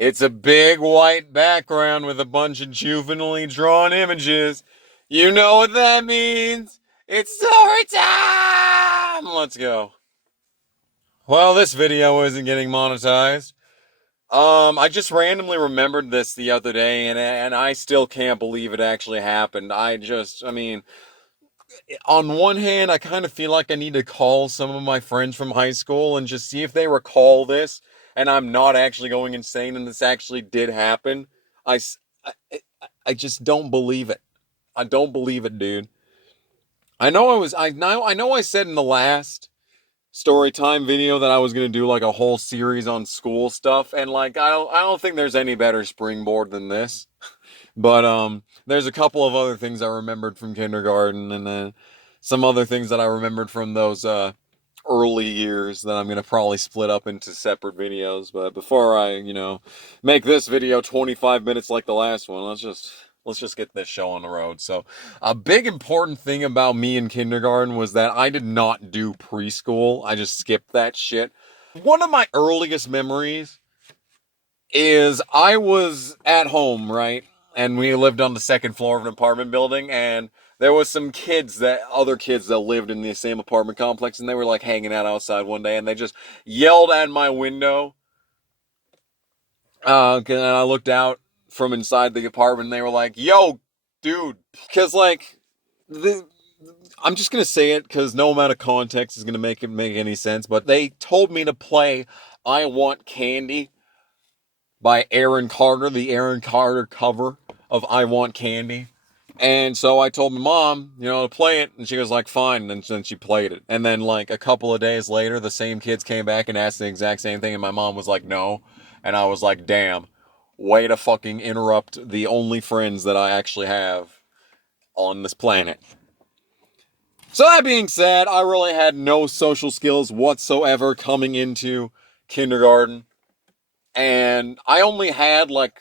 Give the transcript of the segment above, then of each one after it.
It's a big white background with a bunch of juvenilely drawn images. You know what that means? It's story time! Let's go. Well, this video isn't getting monetized. I just randomly remembered this the other day, and I still can't believe it actually happened. I mean, on one hand, I kind of feel like I need to call some of my friends from high school and just see if they recall this, and I'm not actually going insane, and this actually did happen. I, I, I just don't believe it. I don't believe it, dude. I know I said in the last story time video that I was gonna do like a whole series on school stuff, and like I don't think there's any better springboard than this. But there's a couple of other things I remembered from kindergarten, and then some other things that I remembered from those early years that I'm gonna probably split up into separate videos. But before I, make this video 25 minutes like the last one, let's just get this show on the road. So, a big important thing about me in kindergarten was that I did not do preschool. I just skipped that shit. One of my earliest memories is I was at home, right? And we lived on the second floor of an apartment building, and there was some other kids that lived in the same apartment complex, and they were like hanging out outside one day, and they just yelled at my window. And I looked out from inside the apartment, and they were like, "Yo, dude," because like, I'm just gonna say it because no amount of context is gonna make it make any sense. But they told me to play "I Want Candy" by Aaron Carter, the Aaron Carter cover of "I Want Candy." And so I told my mom, to play it, and she was like, fine, and then she played it. And then, like, a couple of days later, the same kids came back and asked the exact same thing, and my mom was like, no. And I was like, damn, way to fucking interrupt the only friends that I actually have on this planet. So that being said, I really had no social skills whatsoever coming into kindergarten. And I only had, like,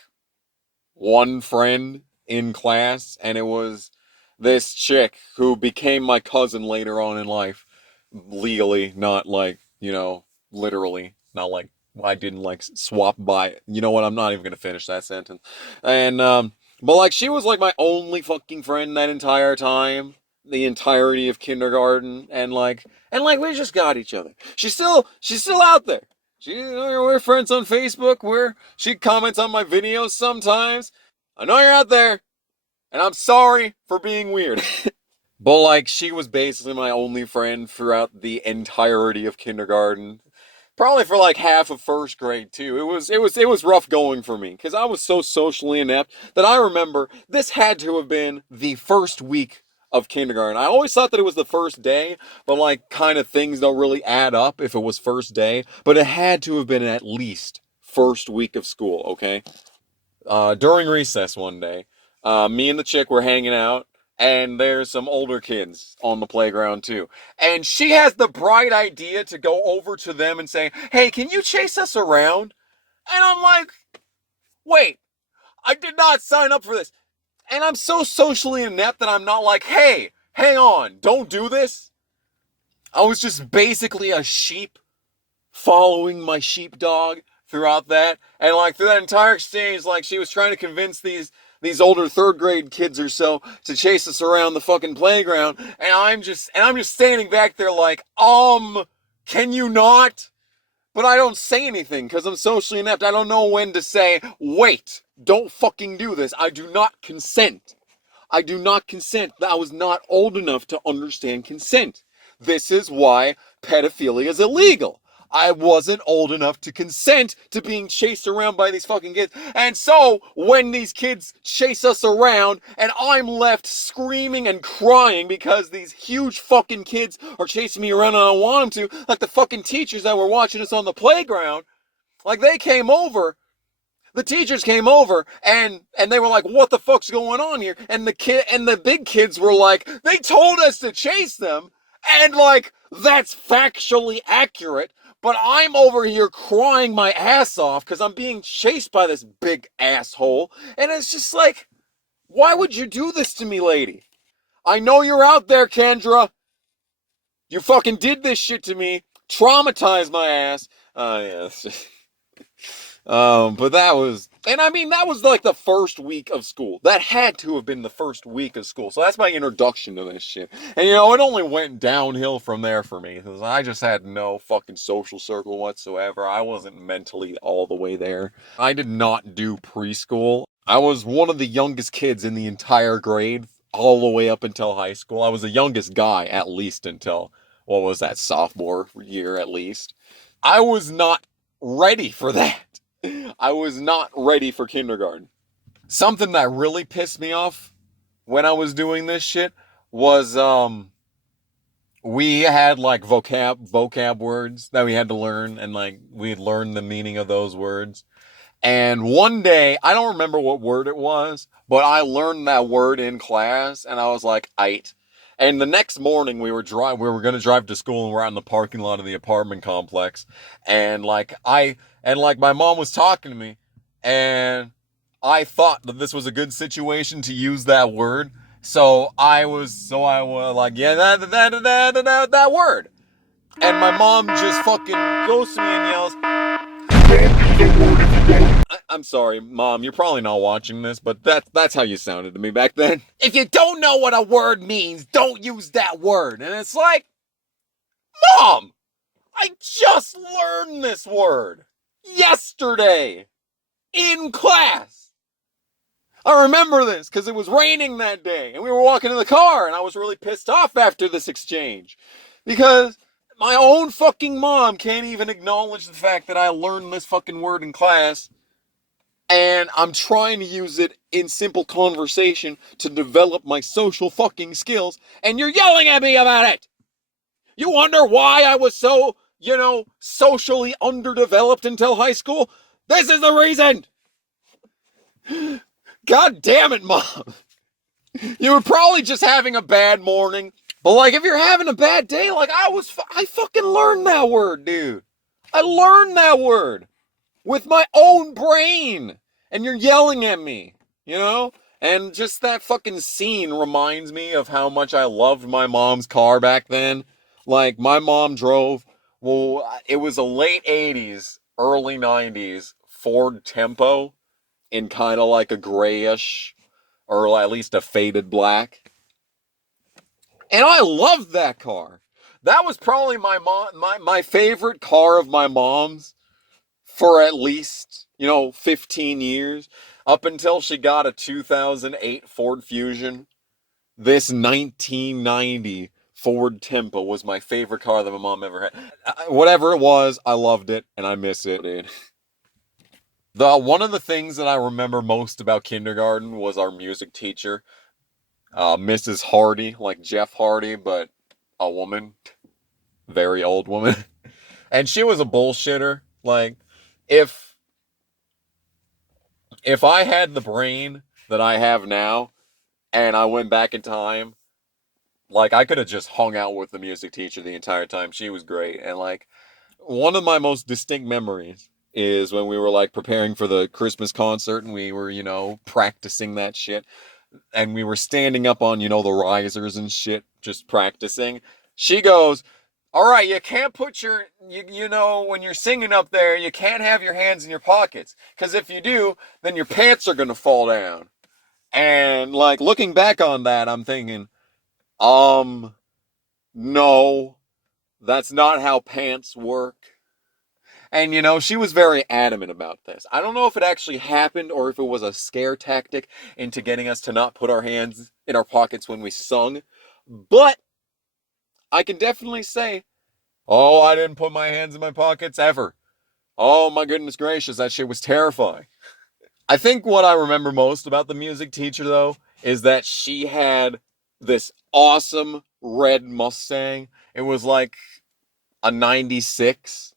one friend in class, and it was this chick who became my cousin later on in life. Legally, not like, literally. Not like I didn't like swap by. You know what? I'm not even gonna finish that sentence. And but like she was like my only fucking friend that entire time. The entirety of kindergarten, and like we just got each other. She's still out there. We're friends on Facebook. She comments on my videos sometimes. I know you're out there, and I'm sorry for being weird. But like she was basically my only friend throughout the entirety of kindergarten. Probably for like half of first grade too. It was rough going for me because I was so socially inept that I remember this had to have been the first week of kindergarten. I always thought that it was the first day, but like kind of things don't really add up if it was first day. But it had to have been at least first week of school, okay? During recess one day, me and the chick were hanging out, and there's some older kids on the playground too. And she has the bright idea to go over to them and say, "Hey, can you chase us around?" And I'm like, "Wait, I did not sign up for this." And I'm so socially inept that I'm not like, "Hey, hang on, don't do this." I was just basically a sheep following my sheepdog throughout that. And like through that entire exchange, like she was trying to convince these older third grade kids or so to chase us around the fucking playground. And I'm just standing back there like, can you not? But I don't say anything because I'm socially inept. I don't know when to say, wait, don't fucking do this. I do not consent. I do not consent. I was not old enough to understand consent. This is why pedophilia is illegal. I wasn't old enough to consent to being chased around by these fucking kids. And so, when these kids chase us around and I'm left screaming and crying because these huge fucking kids are chasing me around and I don't want them to, like the fucking teachers that were watching us on the playground, like they came over, the teachers came over and they were like, what the fuck's going on here? And the big kids were like, they told us to chase them. And like, that's factually accurate. But I'm over here crying my ass off because I'm being chased by this big asshole. And it's just like, why would you do this to me, lady? I know you're out there, Kendra. You fucking did this shit to me. Traumatized my ass. Yes. But that was, and I mean, that was like the first week of school. That had to have been the first week of school. So that's my introduction to this shit. And you know, it only went downhill from there for me because I just had no fucking social circle whatsoever. I wasn't mentally all the way there. I did not do preschool. I was one of the youngest kids in the entire grade all the way up until high school. I was the youngest guy at least until, what was that, sophomore year at least. I was not ready for that. I was not ready for kindergarten. Something that really pissed me off when I was doing this shit was we had like vocab words that we had to learn, and like we'd learn the meaning of those words. And one day, I don't remember what word it was, but I learned that word in class, and I was like, "Ite." And the next morning, we were going to drive to school, and we're out in the parking lot of the apartment complex, and my mom was talking to me, and I thought that this was a good situation to use that word, so I was like, yeah, that word, and my mom just fucking goes to me and yells, I'm sorry, Mom, you're probably not watching this, but that's how you sounded to me back then. If you don't know what a word means, don't use that word. And it's like, Mom, I just learned this word yesterday in class. I remember this because it was raining that day and we were walking in the car and I was really pissed off after this exchange because my own fucking mom can't even acknowledge the fact that I learned this fucking word in class. And I'm trying to use it in simple conversation to develop my social fucking skills, and you're yelling at me about it! You wonder why I was so, socially underdeveloped until high school? This is the reason! God damn it, Mom! You were probably just having a bad morning, but like, if you're having a bad day, like I fucking learned that word, dude. I learned that word with my own brain, and you're yelling at me, you know? And just that fucking scene reminds me of how much I loved my mom's car back then. Like, my mom drove, well, it was a late 80s, early 90s Ford Tempo in kind of like a grayish, or at least a faded black. And I loved that car. That was probably my favorite car of my mom's for at least, 15 years, up until she got a 2008 Ford Fusion. This 1990 Ford Tempo was my favorite car that my mom ever had. Whatever it was, I loved it, and I miss it, dude. One of the things that I remember most about kindergarten was our music teacher, Mrs. Hardy, like Jeff Hardy, but a woman, very old woman. And she was a bullshitter. Like, if I had the brain that I have now and I went back in time, like I could have just hung out with the music teacher the entire time. She was great. And like one of my most distinct memories is when we were like preparing for the Christmas concert and we were, practicing that shit. And we were standing up on, the risers and shit, just practicing. She goes, "All right, you can't put when you're singing up there, you can't have your hands in your pockets. Because if you do, then your pants are going to fall down." And like looking back on that, I'm thinking, no, that's not how pants work. And she was very adamant about this. I don't know if it actually happened or if it was a scare tactic into getting us to not put our hands in our pockets when we sung. But I can definitely say, oh, I didn't put my hands in my pockets ever. Oh my goodness gracious, that shit was terrifying. I think what I remember most about the music teacher, though, is that she had this awesome red Mustang. It was like a 96.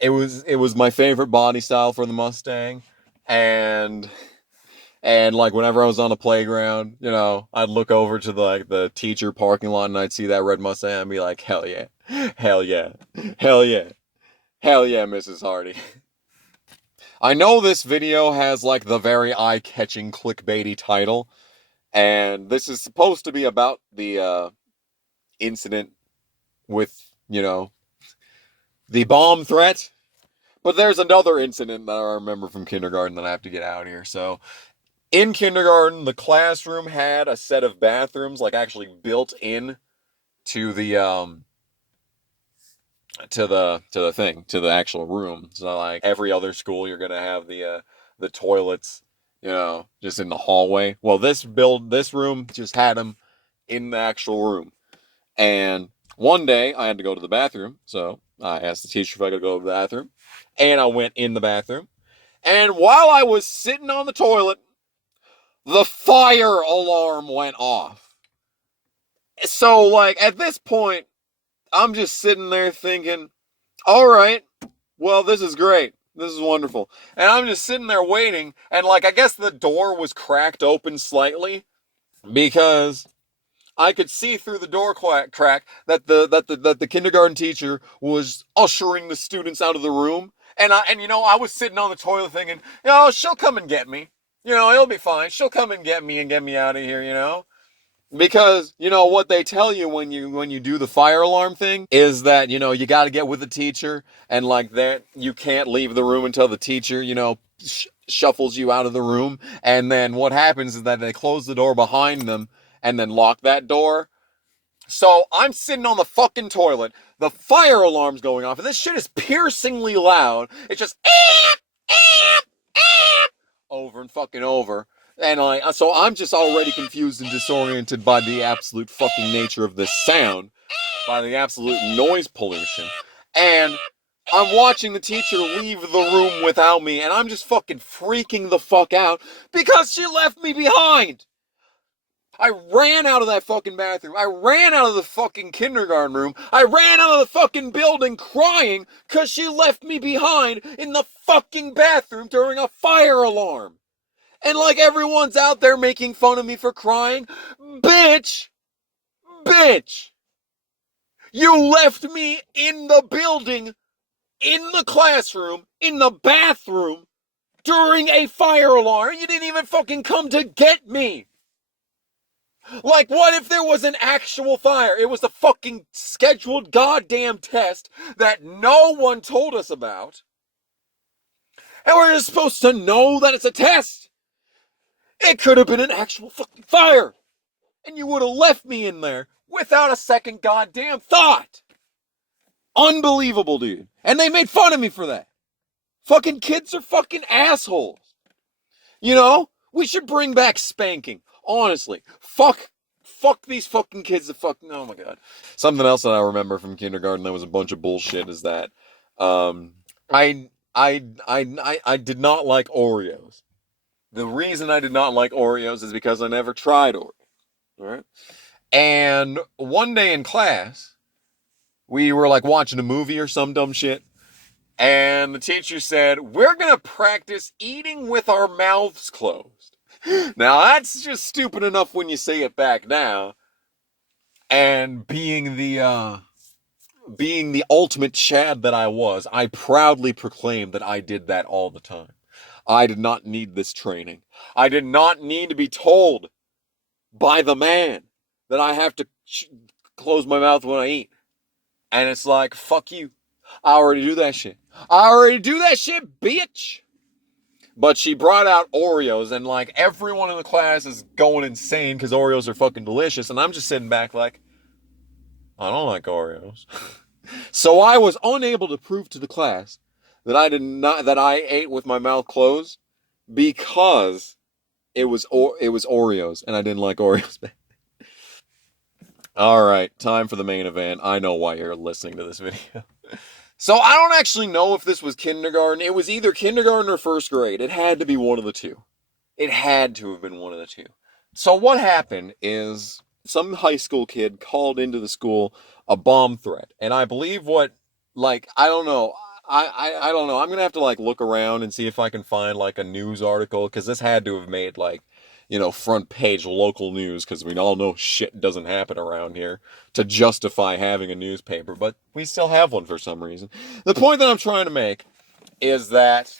It was my favorite body style for the Mustang. And like whenever I was on a playground, I'd look over to the teacher parking lot and I'd see that red Mustang and be like, hell yeah. Hell yeah. Hell yeah. Hell yeah, Mrs. Hardy. I know this video has like the very eye-catching clickbaity title, and this is supposed to be about the incident with, the bomb threat, But there's another incident that I remember from kindergarten that I have to get out here. So in kindergarten, the classroom had a set of bathrooms, like actually built in to the actual room. So like every other school, you're gonna have the toilets, just in the hallway. Well, this room just had them in the actual room. And one day I had to go to the bathroom, so I asked the teacher if I could go to the bathroom, and I went in the bathroom. And while I was sitting on the toilet, the fire alarm went off. So like at this point, I'm just sitting there thinking, all right, well, this is great. This is wonderful. And I'm just sitting there waiting, and like I guess the door was cracked open slightly because I could see through the door crack that the kindergarten teacher was ushering the students out of the room. I was sitting on the toilet thinking, she'll come and get me. It'll be fine. She'll come and get me out of here. Because what they tell you when you do the fire alarm thing is that you got to get with the teacher, and like that you can't leave the room until the teacher shuffles you out of the room. And then what happens is that they close the door behind them and then lock that door. So I'm sitting on the fucking toilet, the fire alarm's going off, and this shit is piercingly loud. It's just over and fucking over. And so I'm just already confused and disoriented by the absolute fucking nature of this sound, by the absolute noise pollution. And I'm watching the teacher leave the room without me, and I'm just fucking freaking the fuck out because she left me behind. I ran out of that fucking bathroom. I ran out of the fucking kindergarten room. I ran out of the fucking building crying because she left me behind in the fucking bathroom during a fire alarm. And like everyone's out there making fun of me for crying. Bitch! Bitch! You left me in the building, in the classroom, in the bathroom, during a fire alarm. You didn't even fucking come to get me. Like, what if there was an actual fire? It was a fucking scheduled goddamn test that no one told us about. And we're just supposed to know that it's a test. It could have been an actual fucking fire. And you would have left me in there without a second goddamn thought. Unbelievable, dude. And they made fun of me for that. Fucking kids are fucking assholes. We should bring back spanking. Honestly. Fuck these fucking kids that fucking, oh my god. Something else that I remember from kindergarten that was a bunch of bullshit is that I did not like Oreos. The reason I did not like Oreos is because I never tried Oreos. All right? And one day in class, we were like watching a movie or some dumb shit. And the teacher said, we're going to practice eating with our mouths closed. Now, that's just stupid enough when you say it back now. And being the ultimate Chad that I was, I proudly proclaimed that I did that all the time. I did not need this training. I did not need to be told by the man that I have to close my mouth when I eat. And it's like, fuck you. I already do that shit. Bitch. But she brought out Oreos, and like everyone in the class is going insane because Oreos are fucking delicious. And I'm just sitting back like, I don't like Oreos. So I was unable to prove to the class that I ate with my mouth closed because it was Oreos, and I didn't like Oreos. All right, time for the main event. I know why you're listening to this video. So I don't actually know if this was kindergarten. It was either kindergarten or first grade. It had to be one of the two. It had to have been one of the two. So what happened is some high school kid called into the school a bomb threat. And I believe I don't know. I don't know. I'm going to have to like look around and see if I can find like a news article, because this had to have made like, front page local news, because we all know shit doesn't happen around here to justify having a newspaper, but we still have one for some reason. The point that I'm trying to make is that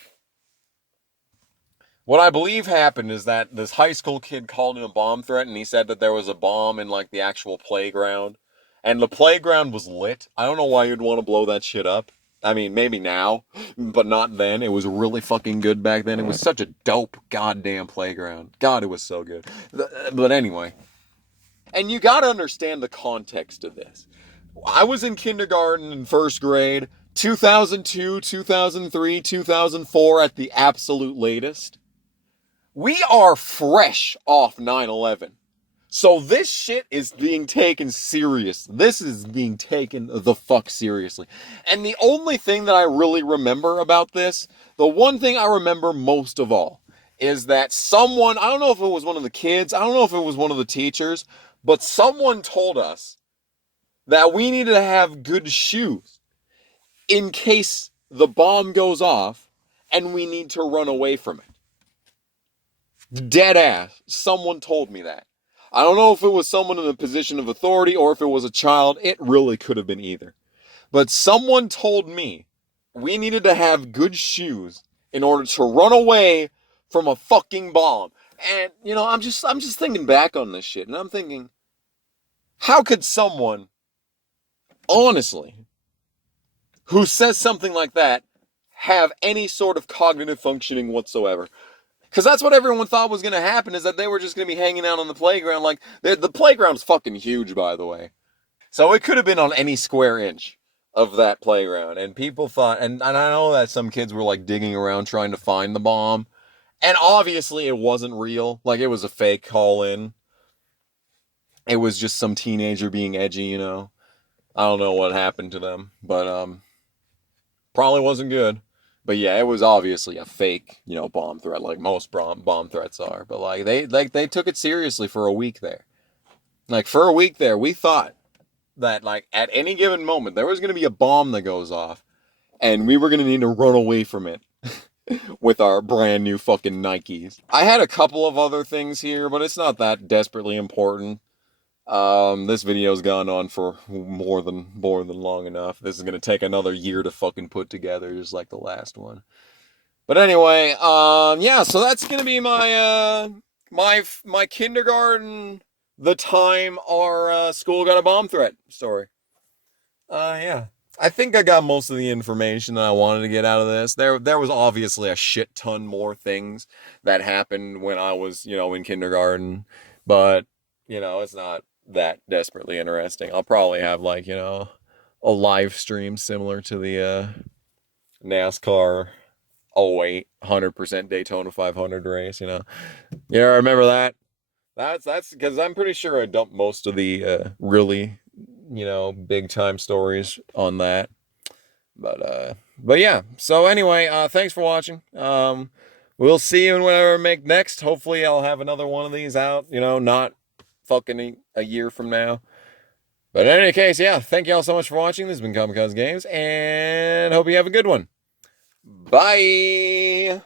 what I believe happened is that this high school kid called in a bomb threat, and he said that there was a bomb in like the actual playground, and the playground was lit. I don't know why you'd want to blow that shit up. I mean, maybe now, but not then. It was really fucking good back then. It was such a dope goddamn playground. God, it was so good. But anyway, and you gotta understand the context of this. I was in kindergarten and first grade, 2002, 2003, 2004 at the absolute latest. We are fresh off 9/11. So this shit is being taken serious. This is being taken the fuck seriously. And the only thing that I really remember about this, the one thing I remember most of all, is that someone, I don't know if it was one of the kids, I don't know if it was one of the teachers, but someone told us that we needed to have good shoes in case the bomb goes off and we need to run away from it. Dead ass. Someone told me that. I don't know if it was someone in a position of authority or if it was a child. It really could have been either. But someone told me we needed to have good shoes in order to run away from a fucking bomb. And you know, I'm just thinking back on this shit and I'm thinking, how could someone honestly who says something like that have any sort of cognitive functioning whatsoever? Because that's what everyone thought was going to happen, is that they were just going to be hanging out on the playground. Like, the playground's fucking huge, by the way. So it could have been on any square inch of that playground. And people thought, and I know that some kids were like digging around trying to find the bomb. And obviously it wasn't real. Like, it was a fake call in. It was just some teenager being edgy, you know. I don't know what happened to them, but probably wasn't good. But yeah, it was obviously a fake, you know, bomb threat, like most bomb threats are. But like they took it seriously for a week there. Like for a week there, we thought that like at any given moment there was going to be a bomb that goes off, and we were going to need to run away from it with our brand new fucking Nikes. I had a couple of other things here, but it's not that desperately important. This video's gone on for more than long enough. This is gonna take another year to fucking put together, just like the last one. But anyway, yeah, so that's gonna be my my kindergarten, the time our school got a bomb threat story. Yeah. I think I got most of the information that I wanted to get out of this. There was obviously a shit ton more things that happened when I was, you know, in kindergarten, but you know, it's not that desperately interesting. I'll probably have like, you know, a live stream similar to the NASCAR '08 100% Daytona 500 race, you know. Yeah, I remember that. That's because I'm pretty sure I dumped most of the really, you know, big time stories on that. But yeah. So anyway, thanks for watching. We'll see you whenever I make next. Hopefully I'll have another one of these out, you know, not fucking a year from now. But in any case, yeah, thank you all so much for watching. This has been Kamikaze Games, and hope you have a good one. Bye.